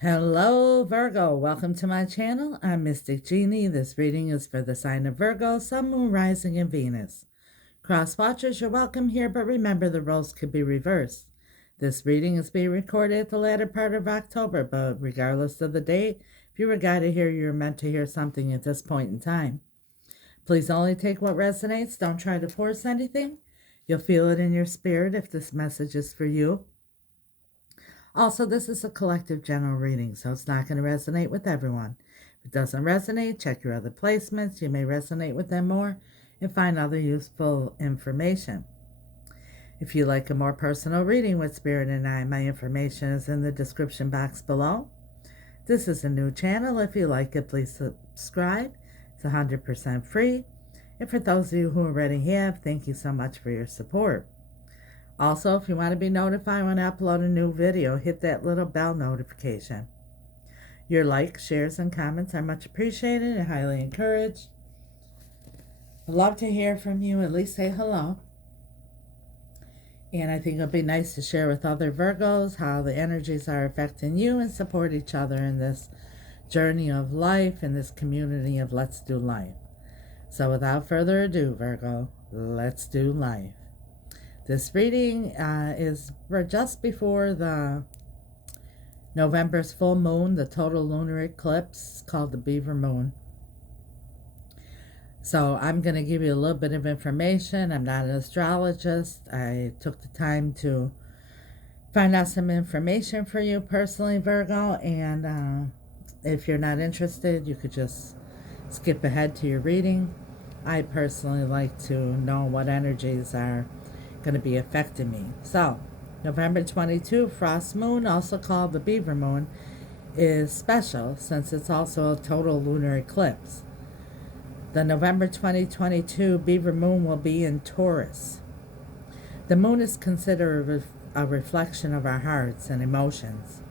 Hello, Virgo. Welcome to my channel. I'm Mystic Genie. This reading is for the sign of Virgo, Sun, Moon, Rising, and Venus. Cross watchers, you're welcome here, but remember the roles could be reversed. This reading is being recorded at the latter part of October, but regardless of the date, if you were guided here, you're meant to hear something at this point in time. Please only take what resonates. Don't try to force anything. You'll feel it in your spirit if this message is for you. Also, this is a collective general reading, so it's not going to resonate with everyone. If it doesn't resonate, check your other placements. You may resonate with them more and find other useful information. If you like a more personal reading with Spirit and I, my information is in the description box below. This is a new channel. If you like it, please subscribe. It's 100% free. And for those of you who already have, thank you so much for your support. Also, if you want to be notified when I upload a new video, hit that little bell notification. Your likes, shares, and comments are much appreciated and highly encouraged. I'd love to hear from you. At least say hello. And I think it'll be nice to share with other Virgos how the energies are affecting you and support each other in this journey of life, in this community of Let's Do Life. So without further ado, Virgo, let's do life. This reading is for just before the November's full moon, the total lunar eclipse called the Beaver Moon. So I'm going to give you a little bit of information. I'm not an astrologist. I took the time to find out some information for you personally, Virgo. And if you're not interested, you could just skip ahead to your reading. I personally like to know what energies are going to be affecting me. So, November 22, Frost Moon, also called the Beaver Moon, is special since it's also a total lunar eclipse. The November 2022 Beaver Moon will be in Taurus. The moon is considered a reflection of our hearts and emotions,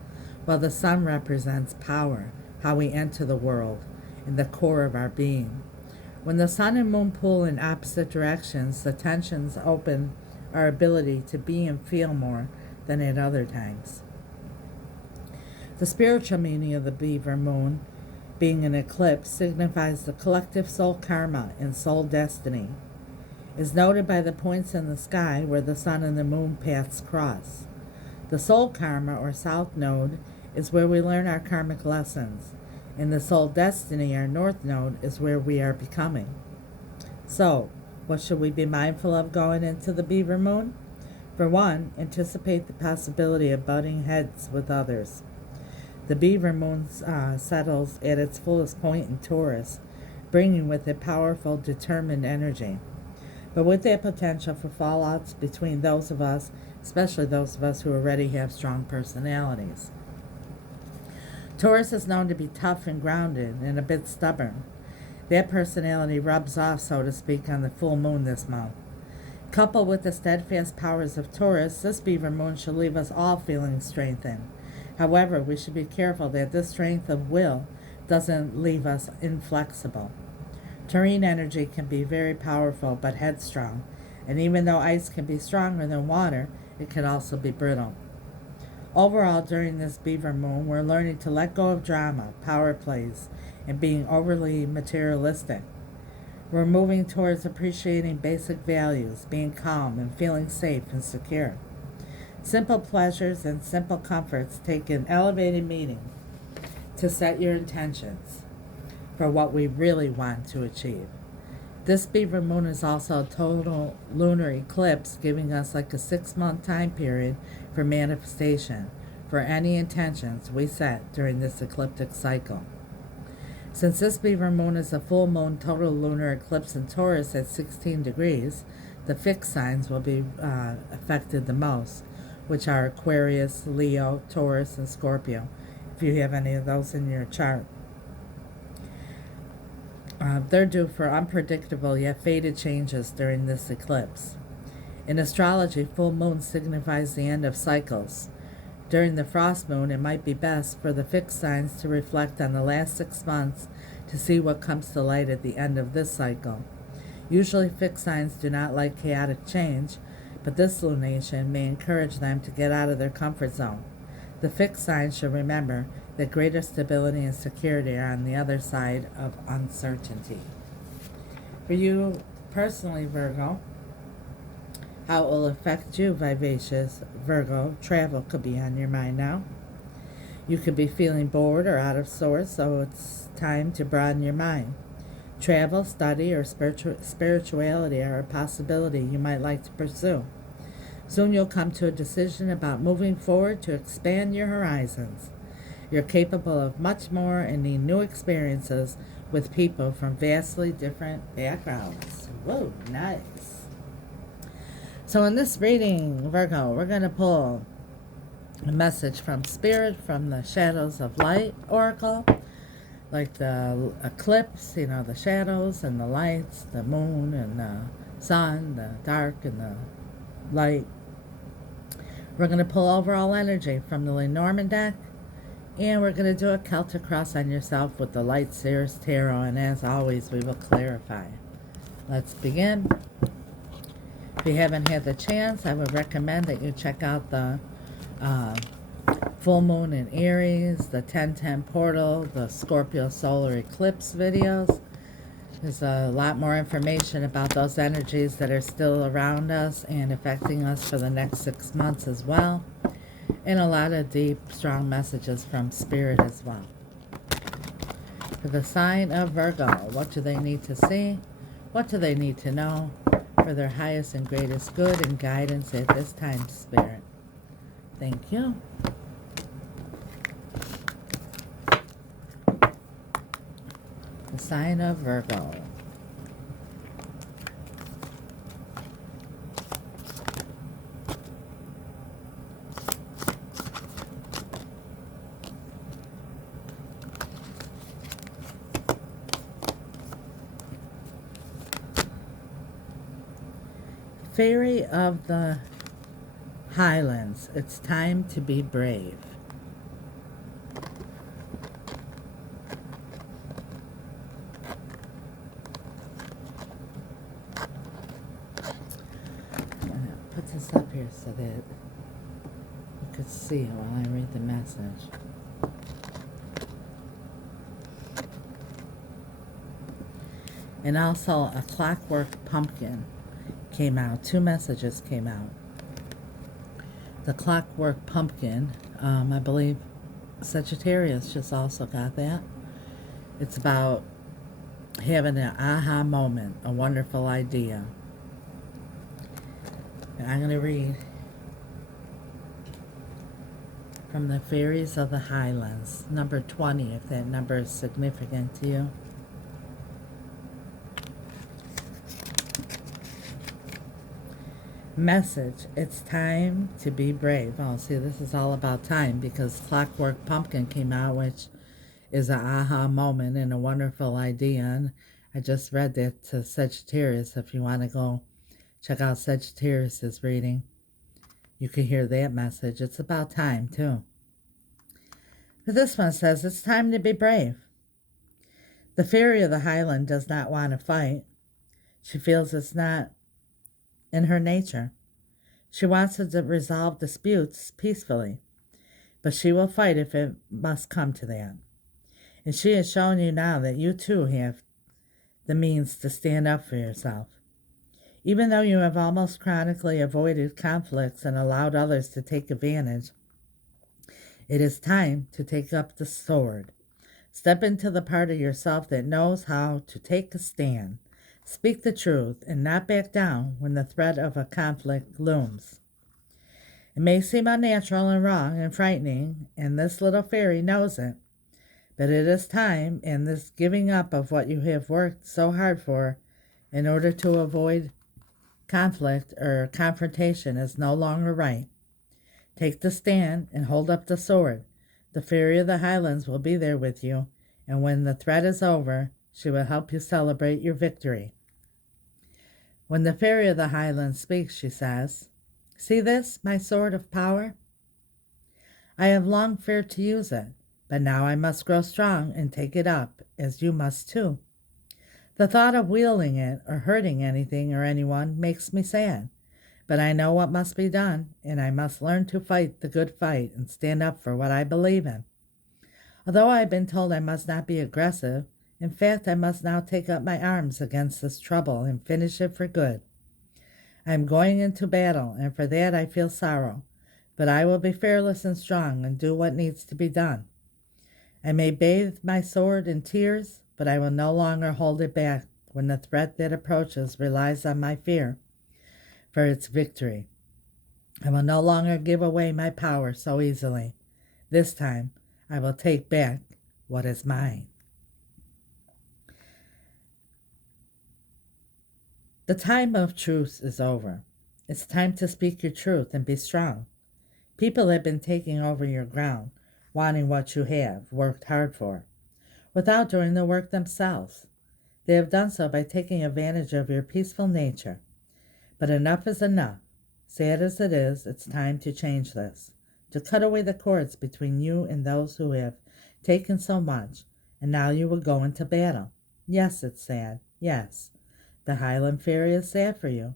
while the sun represents power, how we enter the world, and the core of our being. When the sun and moon pull in opposite directions, the tensions open our ability to be and feel more than at other times. The spiritual meaning of the Beaver Moon, being an eclipse, signifies the collective soul karma and soul destiny. Is noted by the points in the sky where the sun and the moon paths cross. The soul karma, or south node, is where we learn our karmic lessons, and the soul destiny, our north node, is where we are becoming. So, what should we be mindful of going into the Beaver Moon? For one, anticipate the possibility of butting heads with others. The Beaver Moon settles at its fullest point in Taurus, bringing with it powerful, determined energy. But with that potential for fallouts between those of us, especially those of us who already have strong personalities. Taurus is known to be tough and grounded and a bit stubborn. That personality rubs off, so to speak, on the full moon this month. Coupled with the steadfast powers of Taurus, this Beaver Moon should leave us all feeling strengthened. However, we should be careful that this strength of will doesn't leave us inflexible. Taurine energy can be very powerful but headstrong, and even though ice can be stronger than water, it can also be brittle. Overall, during this Beaver Moon, we're learning to let go of drama, power plays, and being overly materialistic. We're moving towards appreciating basic values, being calm and feeling safe and secure. Simple pleasures and simple comforts take an elevated meaning to set your intentions for what we really want to achieve. This Beaver Moon is also a total lunar eclipse, giving us like a 6-month time period for manifestation for any intentions we set during this ecliptic cycle. Since this Beaver Moon is a full moon total lunar eclipse in Taurus at 16 degrees, the fixed signs will be affected the most, which are Aquarius, Leo, Taurus, and Scorpio, if you have any of those in your chart. They're due for unpredictable yet fated changes during this eclipse. In astrology, full moon signifies the end of cycles. During the frost moon, it might be best for the fixed signs to reflect on the last 6 months to see what comes to light at the end of this cycle. Usually fixed signs do not like chaotic change, but this lunation may encourage them to get out of their comfort zone. The fixed sign should remember that greater stability and security are on the other side of uncertainty. For you personally, Virgo, how it will affect you, vivacious Virgo, travel could be on your mind now. You could be feeling bored or out of sorts, so it's time to broaden your mind. Travel, study, or spirituality are a possibility you might like to pursue. Soon you'll come to a decision about moving forward to expand your horizons. You're capable of much more and need new experiences with people from vastly different backgrounds. Whoa, nice. So in this reading, Virgo, we're going to pull a message from Spirit from the Shadows of Light Oracle, like the eclipse, the shadows and the lights, the moon and the sun, the dark and the light. We're going to pull overall energy from the Lenormand deck, and we're going to do a Celtic cross on yourself with the Light Seers Tarot, and as always, we will clarify. Let's begin. If you haven't had the chance, I would recommend that you check out the full moon in Aries, the 1010 portal, the Scorpio solar eclipse videos. There's a lot more information about those energies that are still around us and affecting us for the next 6 months as well. And a lot of deep, strong messages from Spirit as well. For the sign of Virgo, what do they need to see? What do they need to know for their highest and greatest good and guidance at this time, Spirit? Thank you. The sign of Virgo. Fairy of the Highlands, it's time to be brave. I'm going to put this up here so that you could see it while I read the message. And also a clockwork pumpkin came out. 2 messages came out. The clockwork pumpkin, I believe Sagittarius just also got that. It's about having an aha moment, a wonderful idea. And I'm going to read from the Fairies of the Highlands, number 20, if that number is significant to you. Message, it's time to be brave. Oh, see, this is all about time because Clockwork Pumpkin came out, which is an aha moment and a wonderful idea. And I just read that to Sagittarius. If you want to go check out Sagittarius's reading, you can hear that message. It's about time, too. But this one says, it's time to be brave. The Fairy of the Highland does not want to fight. She feels it's not in her nature. She wants to resolve disputes peacefully, but she will fight if it must come to that. And she has shown you now that you too have the means to stand up for yourself. Even though you have almost chronically avoided conflicts and allowed others to take advantage, it is time to take up the sword. Step into the part of yourself that knows how to take a stand. Speak the truth and not back down when the threat of a conflict looms. It may seem unnatural and wrong and frightening, and this little fairy knows it, but it is time, and this giving up of what you have worked so hard for in order to avoid conflict or confrontation is no longer right. Take the stand and hold up the sword. The Fairy of the Highlands will be there with you, and when the threat is over, she will help you celebrate your victory. When the Fairy of the Highlands speaks, she says, "See this, my sword of power? I have long feared to use it, but now I must grow strong and take it up, as you must too. The thought of wielding it or hurting anything or anyone makes me sad, But I know what must be done, and I must learn to fight the good fight and stand up for what I believe in. Although I have been told I must not be aggressive, in fact, I must now take up my arms against this trouble and finish it for good. I am going into battle, and for that I feel sorrow, but I will be fearless and strong and do what needs to be done. I may bathe my sword in tears, but I will no longer hold it back when the threat that approaches relies on my fear for its victory. I will no longer give away my power so easily. This time, I will take back what is mine. The time of truce is over. It's time to speak your truth and be strong. People have been taking over your ground, wanting what you have worked hard for, without doing the work themselves. They have done so by taking advantage of your peaceful nature. But enough is enough. Sad as it is, it's time to change this, to cut away the cords between you and those who have taken so much, and now you will go into battle. Yes, it's sad. Yes, the Highland Fairy is sad for you,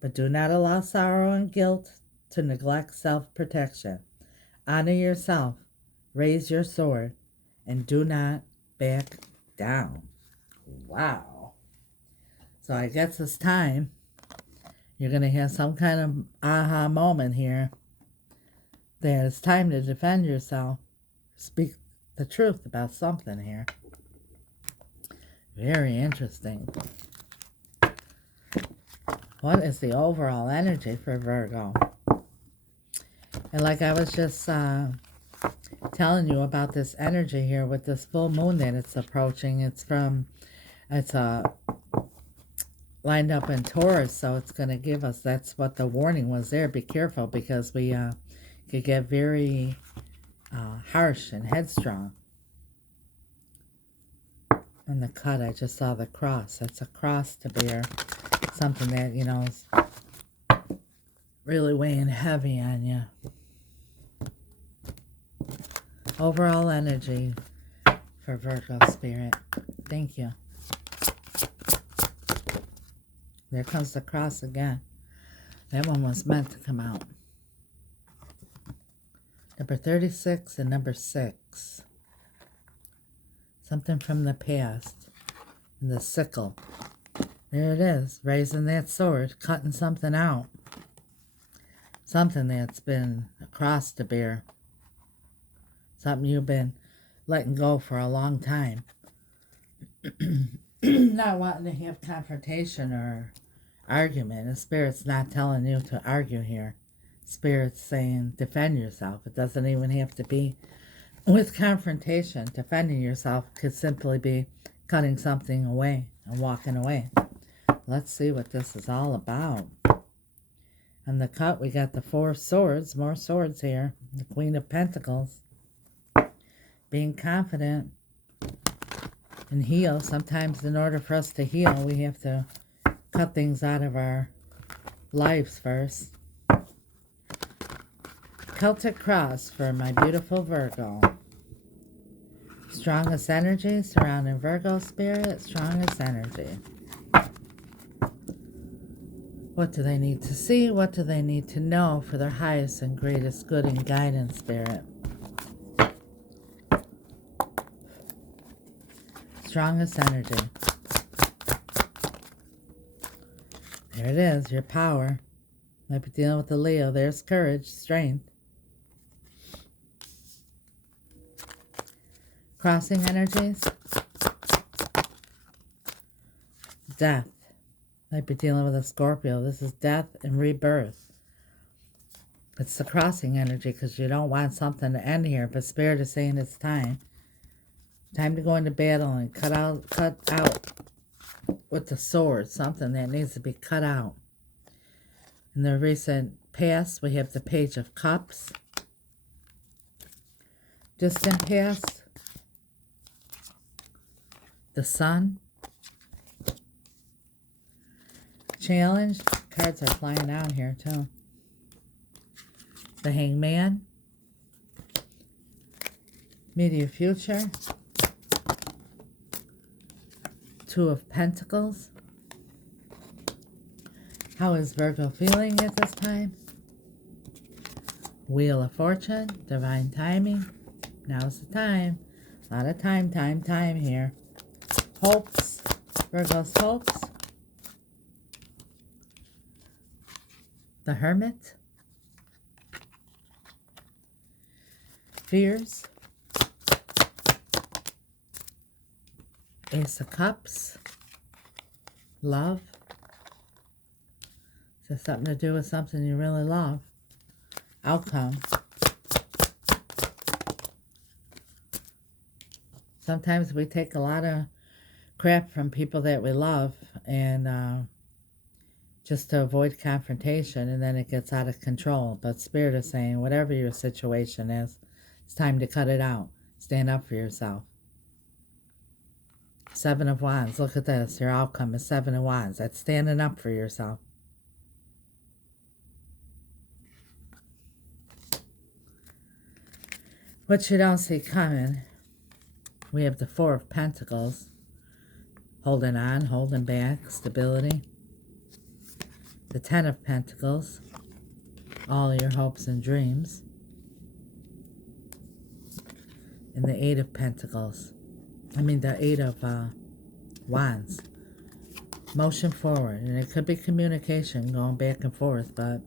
but do not allow sorrow and guilt to neglect self-protection. Honor yourself, raise your sword, and do not back down. Wow. So I guess it's time. You're going to have some kind of aha moment here that it's time to defend yourself. Speak the truth about something here. Very interesting. What is the overall energy for Virgo? And like I was just telling you about this energy here with this full moon that it's approaching. It's lined up in Taurus, so it's going to give us, that's what the warning was there. Be careful, because we could get very harsh and headstrong. On the cut, I just saw the cross. That's a cross to bear. Something that, is really weighing heavy on you. Overall energy for Virgo spirit. Thank you. There comes the cross again. That one was meant to come out. Number 36 and number 6. Something from the past. And the sickle. There it is. Raising that sword. Cutting something out. Something that's been a cross to bear. Something you've been letting go for a long time. Not wanting to have confrontation or argument. The Spirit's not telling you to argue here. Spirit's saying defend yourself. It doesn't even have to be with confrontation. Defending yourself could simply be cutting something away and walking away. Let's see what this is all about. On the cut, we got the 4 swords. More swords here. The Queen of Pentacles. Being confident and heal. Sometimes in order for us to heal, we have to cut things out of our lives first. Celtic Cross for my beautiful Virgo. Strongest energy surrounding Virgo spirit. Strongest energy. What do they need to see? What do they need to know for their highest and greatest good and guidance, Spirit? Strongest energy. There it is, your power. Might be dealing with the Leo. There's courage, strength. Crossing energies. Death. Might be dealing with a Scorpio. This is death and rebirth. It's the crossing energy because you don't want something to end here, but Spirit is saying it's time. Time to go into battle and cut out with the sword, something that needs to be cut out. In the recent past, we have the Page of Cups. Distant past, the Sun. Challenge. Cards are flying out here too. The Hangman. Immediate future. 2 of Pentacles. How is Virgo feeling at this time? Wheel of Fortune, divine timing. Now's the time. A lot of time here. Hopes, Virgo's hopes. The Hermit. Fears. Ace of Cups. Love. Is this something to do with something you really love? Outcome. Sometimes we take a lot of crap from people that we love and just to avoid confrontation, and then it gets out of control. But Spirit is saying, whatever your situation is, it's time to cut it out. Stand up for yourself. Seven of Wands. Look at this. Your outcome is Seven of Wands. That's standing up for yourself. What you don't see coming, we have the Four of Pentacles. Holding on, holding back, stability. The Ten of Pentacles. All your hopes and dreams. And the Eight of Pentacles. The Eight of Wands. Motion forward. And it could be communication going back and forth, but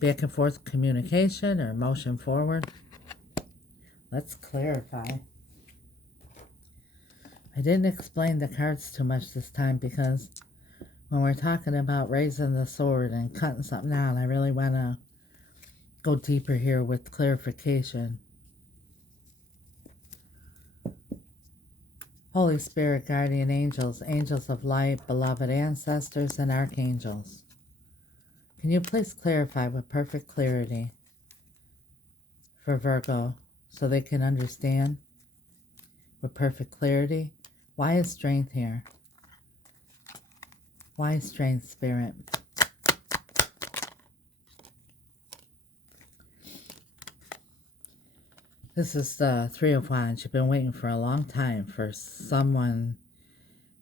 back and forth communication or motion forward. Let's clarify. I didn't explain the cards too much this time because when we're talking about raising the sword and cutting something out, I really want to go deeper here with clarification. Holy Spirit, guardian angels, angels of light, beloved ancestors, and archangels. Can you please clarify with perfect clarity for Virgo so they can understand with perfect clarity? Why is strength here? Why is strength, Spirit? This is the Three of Wands. You've been waiting for a long time for someone.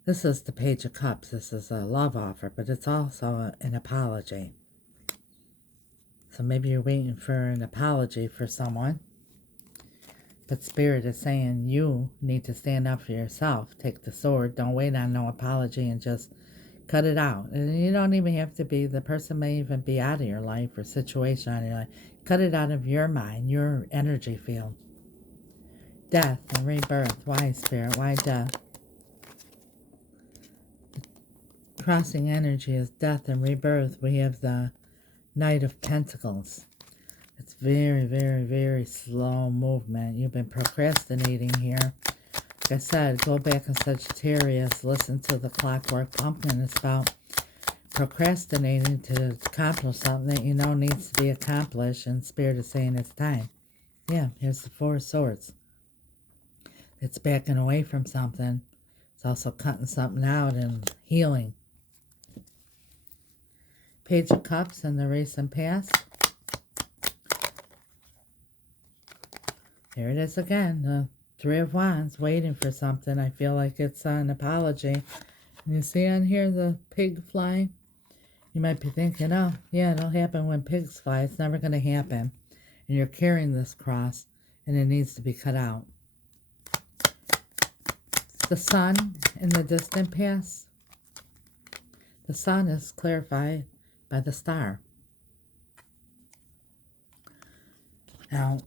This is the Page of Cups. This is a love offer, but it's also an apology. So maybe you're waiting for an apology for someone. But Spirit is saying you need to stand up for yourself. Take the sword. Don't wait on no apology and just cut it out. And you don't even have to be, the person may even be out of your life or situation out of your life. Cut it out of your mind, your energy field. Death and rebirth. Why, Spirit? Why death? Crossing energy is death and rebirth. We have the Knight of Pentacles. It's very, very, very slow movement. You've been procrastinating here. Like I said, go back in Sagittarius. Listen to the Clockwork Pumpkin. It's about procrastinating to accomplish something that you know needs to be accomplished. And Spirit is saying it's time. Yeah, here's the Four of Swords. It's backing away from something. It's also cutting something out and healing. Page of Cups in the recent past. Here it is again, the Three of Wands, waiting for something. I feel like it's an apology. And you see on here the pig flying? You might be thinking, oh, yeah, it'll happen when pigs fly. It's never going to happen. And you're carrying this cross, and it needs to be cut out. The sun in the distant past. The sun is clarified by the star. Now,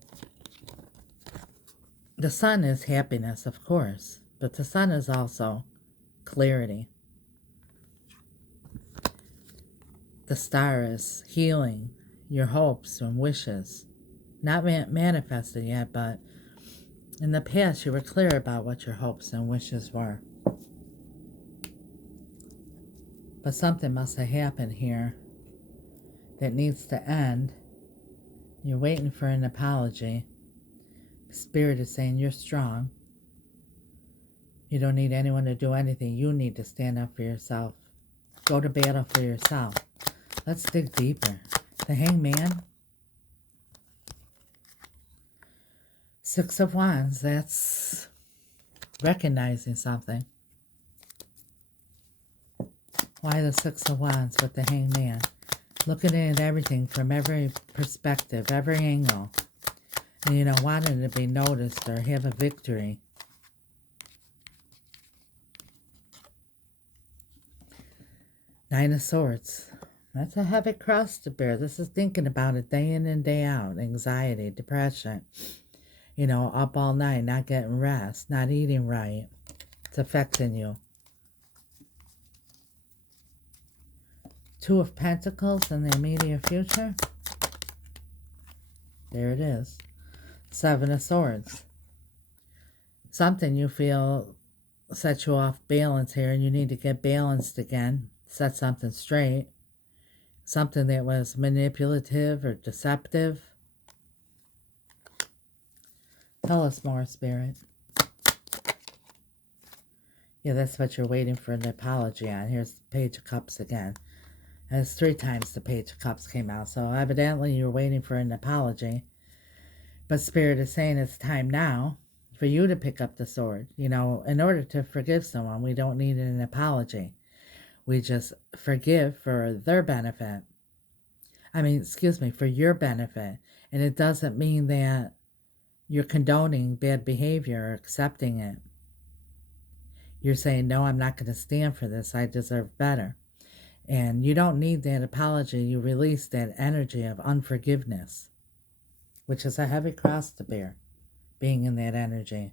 the sun is happiness, of course, but the sun is also clarity. The star is healing your hopes and wishes. Not manifested yet, but in the past you were clear about what your hopes and wishes were. But something must have happened here that needs to end. You're waiting for an apology. Spirit is saying you're strong. You don't need anyone to do anything. You need to stand up for yourself. Go to battle for yourself. Let's dig deeper. The Hangman. Six of Wands. That's recognizing something. Why the Six of Wands with the Hanged Man? Looking at everything from every perspective, every angle. And, you know, wanting to be noticed or have a victory. Nine of Swords. That's a heavy cross to bear. This is thinking about it day in and day out. Anxiety, depression. You know, up all night, not getting rest, not eating right. It's affecting you. Two of Pentacles in the immediate future. There it is. Seven of Swords. Something you feel sets you off balance here, and you need to get balanced again. Set something straight. Something that was manipulative or deceptive. Tell us more, Spirit. Yeah, that's what you're waiting for an apology on. Here's the Page of Cups again. And it's 3 times the Page of Cups came out. So evidently you're waiting for an apology. But Spirit is saying it's time now for you to pick up the sword. You know, in order to forgive someone, we don't need an apology. We just forgive for their benefit. I mean, excuse me, for your benefit. And it doesn't mean that you're condoning bad behavior or accepting it. You're saying, no, I'm not going to stand for this. I deserve better. And you don't need that apology. You release that energy of unforgiveness, which is a heavy cross to bear, being in that energy.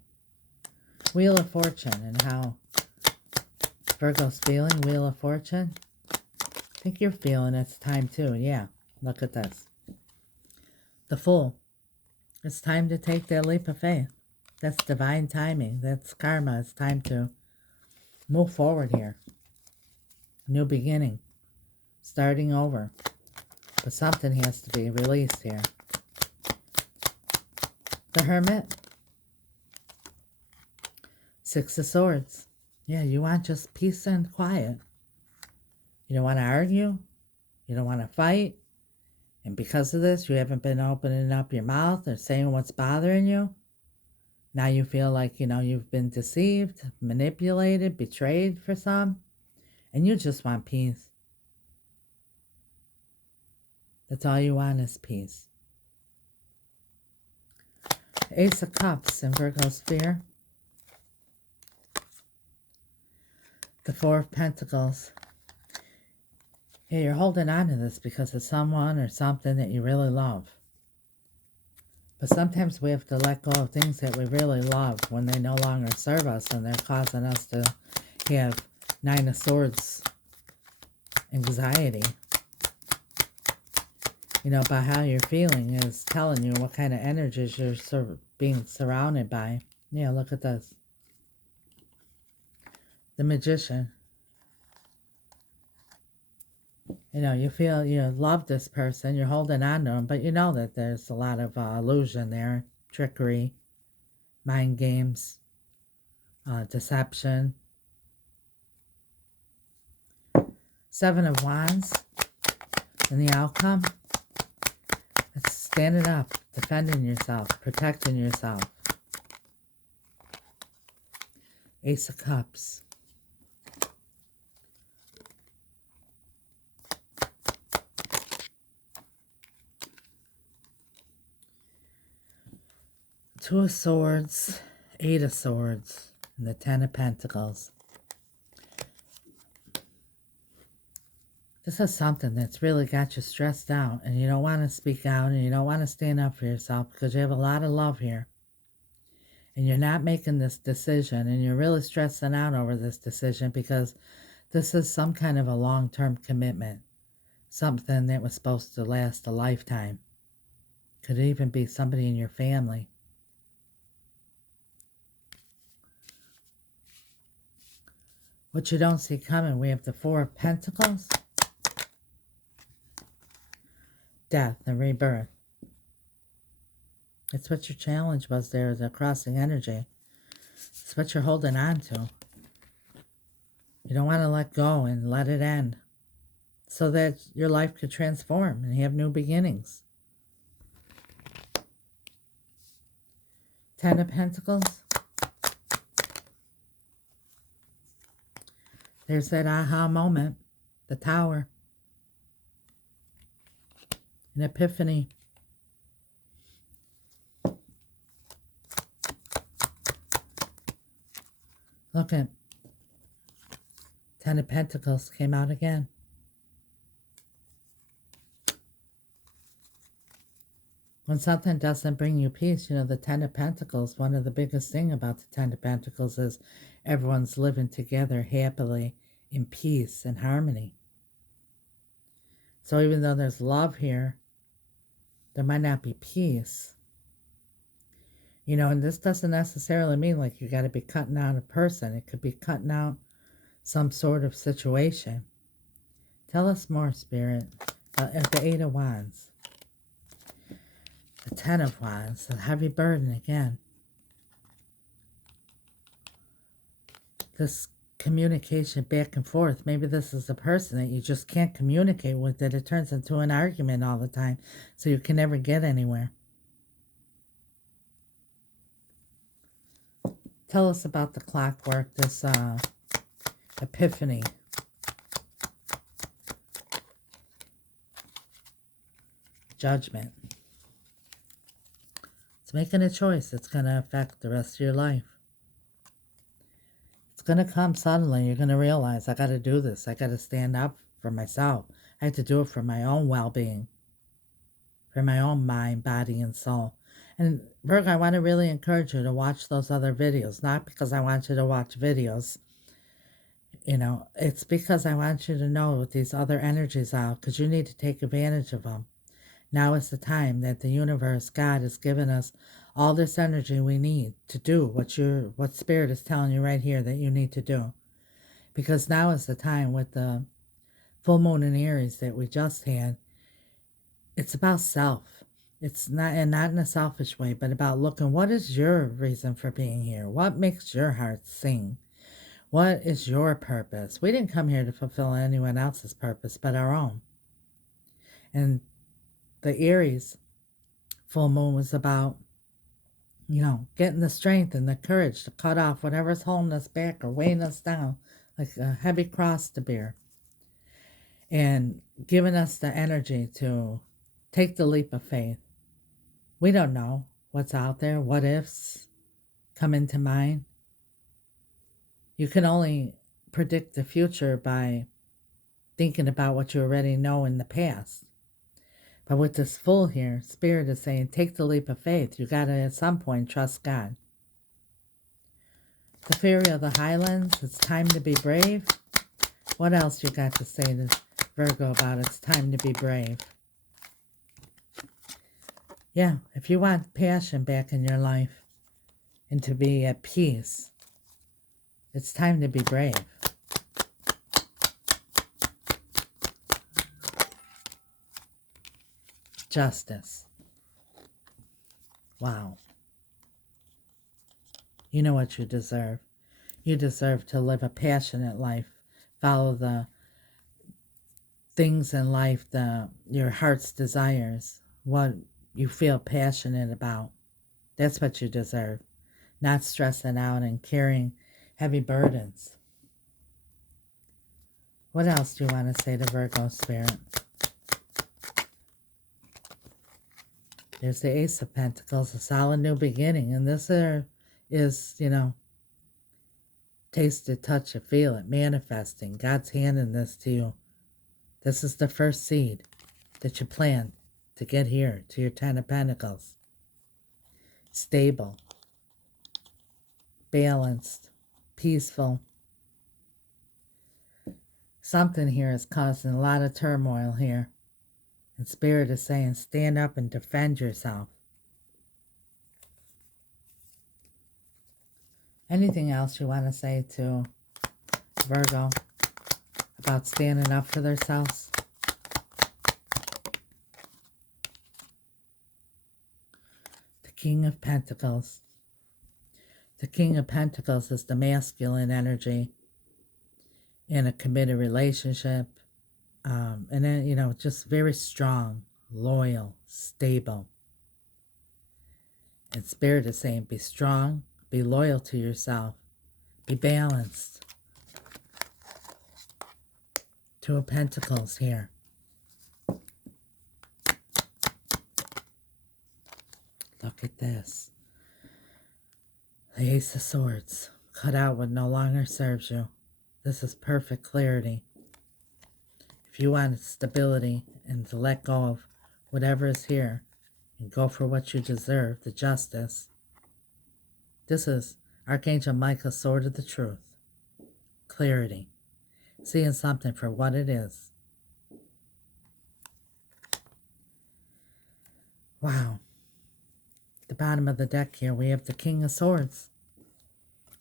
Wheel of Fortune and how Virgo's feeling. Wheel of Fortune. I think you're feeling it's time too. Yeah, look at this. The Fool. It's time to take that leap of faith. That's divine timing. That's karma. It's time to move forward here. New beginning. Starting over. But something has to be released here. The Hermit. Six of Swords. Yeah, you want just peace and quiet. You don't want to argue. You don't want to fight. And because of this, you haven't been opening up your mouth or saying what's bothering you. Now you feel like, you know, you've been deceived, manipulated, betrayed for some. And you just want peace. That's all you want is peace. Ace of Cups in Virgo sphere. The Four of Pentacles. Yeah, you're holding on to this because of someone or something that you really love. But sometimes we have to let go of things that we really love when they no longer serve us and they're causing us to have Nine of Swords anxiety. You know, by how you're feeling is telling you what kind of energies you're being surrounded by. Yeah, look at this. The Magician. You know, you feel you love this person, you're holding on to them, but you know that there's a lot of illusion there, trickery, mind games, deception. Seven of Wands, and the outcome, it's standing up, defending yourself, protecting yourself. Ace of Cups. Two of Swords, Eight of Swords, and the Ten of Pentacles. This is something that's really got you stressed out, and you don't want to speak out, and you don't want to stand up for yourself because you have a lot of love here. And you're not making this decision, and you're really stressing out over this decision because this is some kind of a long-term commitment. Something that was supposed to last a lifetime. Could even be somebody in your family. What you don't see coming, we have the Four of Pentacles. Death and rebirth. It's what your challenge was there, the crossing energy. It's what you're holding on to. You don't want to let go and let it end. So that your life could transform and you have new beginnings. Ten of Pentacles. There's that aha moment. The Tower. An epiphany. Look at Ten of Pentacles came out again. When something doesn't bring you peace, you know, the Ten of Pentacles, one of the biggest thing about the Ten of Pentacles is everyone's living together happily in peace and harmony. So even though there's love here, there might not be peace. You know, and this doesn't necessarily mean like you got to be cutting out a person. It could be cutting out some sort of situation. Tell us more, Spirit. The Eight of Wands. The Ten of Wands. The heavy burden again. This communication back and forth. Maybe this is a person that you just can't communicate with, that it turns into an argument all the time, so you can never get anywhere. Tell us about the clockwork, this epiphany. Judgment. It's making a choice. It's going to affect the rest of your life. It's going to come suddenly. You're going to realize, I got to do this. I got to stand up for myself. I have to do it for my own well-being. For my own mind, body, and soul. And Virgo, I want to really encourage you to watch those other videos. Not because I want you to watch videos. You know, it's because I want you to know what these other energies are. Because you need to take advantage of them. Now is the time that the universe, God, has given us all this energy we need to do what Spirit is telling you right here that you need to do. Because now is the time with the full moon in Aries that we just had. It's about self. It's not, and not in a selfish way, but about looking, what is your reason for being here? What makes your heart sing? What is your purpose? We didn't come here to fulfill anyone else's purpose but our own. And the Aries full moon was about, you know, getting the strength and the courage to cut off whatever's holding us back or weighing us down, like a heavy cross to bear. And giving us the energy to take the leap of faith. We don't know what's out there. What ifs come into mind. You can only predict the future by thinking about what you already know in the past. But with this full here, Spirit is saying, take the leap of faith. You got to, at some point, trust God. The Fairy of the Highlands, it's time to be brave. What else you got to say to Virgo about it's time to be brave? Yeah, if you want passion back in your life and to be at peace, it's time to be brave. Justice. Wow. You know what you deserve. You deserve to live a passionate life. Follow the things in life, your heart's desires, what you feel passionate about. That's what you deserve. Not stressing out and carrying heavy burdens. What else do you want to say to Virgo, Spirit? There's the Ace of Pentacles, a solid new beginning. And this is, you know, taste it, touch it, feel it, manifesting. God's handing this to you. This is the first seed that you plant to get here, to your Ten of Pentacles. Stable, balanced, peaceful. Something here is causing a lot of turmoil here. And Spirit is saying, stand up and defend yourself. Anything else you want to say to Virgo about standing up for themselves? The King of Pentacles. The King of Pentacles is the masculine energy in a committed relationship. And then, you know, just very strong, loyal, stable. And Spirit is saying, be strong, be loyal to yourself, be balanced. Two of Pentacles here. Look at this. The Ace of Swords. Cut out what no longer serves you. This is perfect clarity. If you want stability and to let go of whatever is here and go for what you deserve, the justice, this is Archangel Michael's sword of the truth. Clarity. Seeing something for what it is. Wow. At the bottom of the deck here, we have the King of Swords.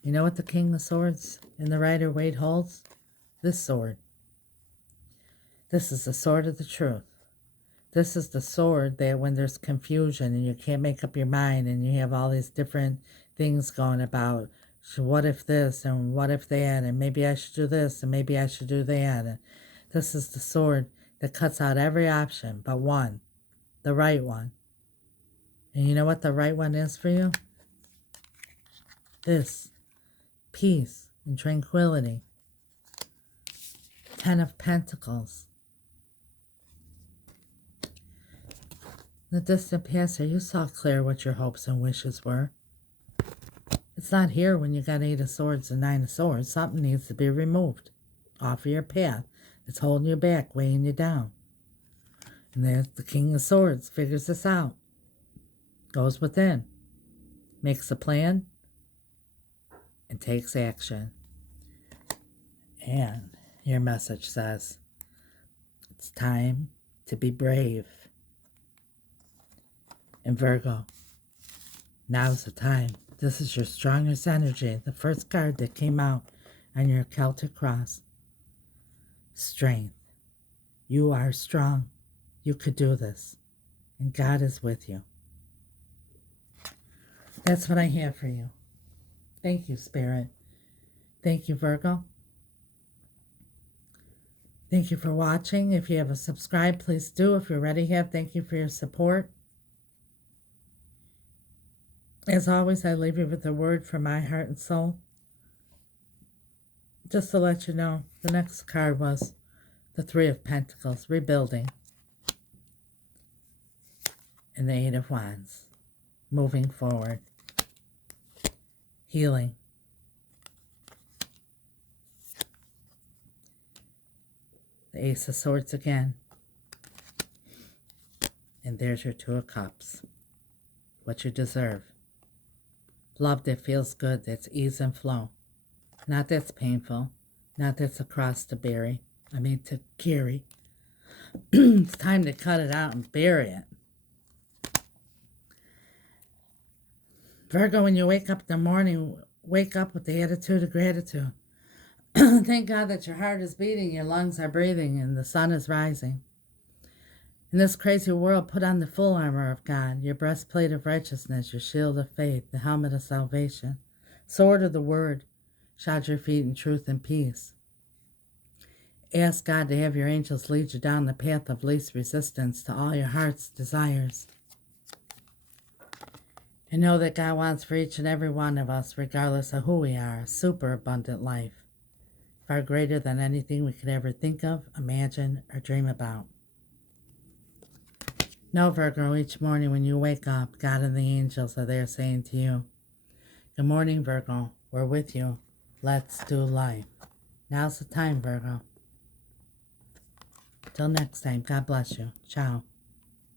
You know what the King of Swords in the Rider-Waite holds? This sword. This is the sword of the truth. This is the sword that when there's confusion and you can't make up your mind and you have all these different things going about, so what if this and what if that, and maybe I should do this and maybe I should do that. And this is the sword that cuts out every option but one, the right one. And you know what the right one is for you? This. Peace and tranquility. Ten of Pentacles. In the distant past, you saw clear what your hopes and wishes were. It's not here when you got 8 of Swords and 9 of Swords. Something needs to be removed off of your path. It's holding you back, weighing you down. And there's the King of Swords. Figures this out. Goes within. Makes a plan. And takes action. And your message says, it's time to be brave. And Virgo, now's the time. This is your strongest energy. The first card that came out on your Celtic cross. Strength. You are strong. You could do this. And God is with you. That's what I have for you. Thank you, Spirit. Thank you, Virgo. Thank you for watching. If you haven't subscribed, please do. If you already have, thank you for your support. As always, I leave you with a word from my heart and soul. Just to let you know, the next card was the Three of Pentacles, rebuilding. And the Eight of Wands, moving forward. Healing. The Ace of Swords again. And there's your Two of Cups. What you deserve. Love that feels good, that's ease and flow. Not that's painful. Not that's a cross to bear. To carry. It's time to cut it out and bury it. Virgo, when you wake up in the morning, wake up with the attitude of gratitude. Thank God that your heart is beating, your lungs are breathing, and the sun is rising. In this crazy world, put on the full armor of God, your breastplate of righteousness, your shield of faith, the helmet of salvation, sword of the word, shod your feet in truth and peace. Ask God to have your angels lead you down the path of least resistance to all your heart's desires. And know that God wants for each and every one of us, regardless of who we are, a super abundant life, far greater than anything we could ever think of, imagine, or dream about. Know, Virgo, each morning when you wake up, God and the angels are there saying to you, good morning, Virgo, we're with you. Let's do life. Now's the time, Virgo. Till next time, God bless you. Ciao.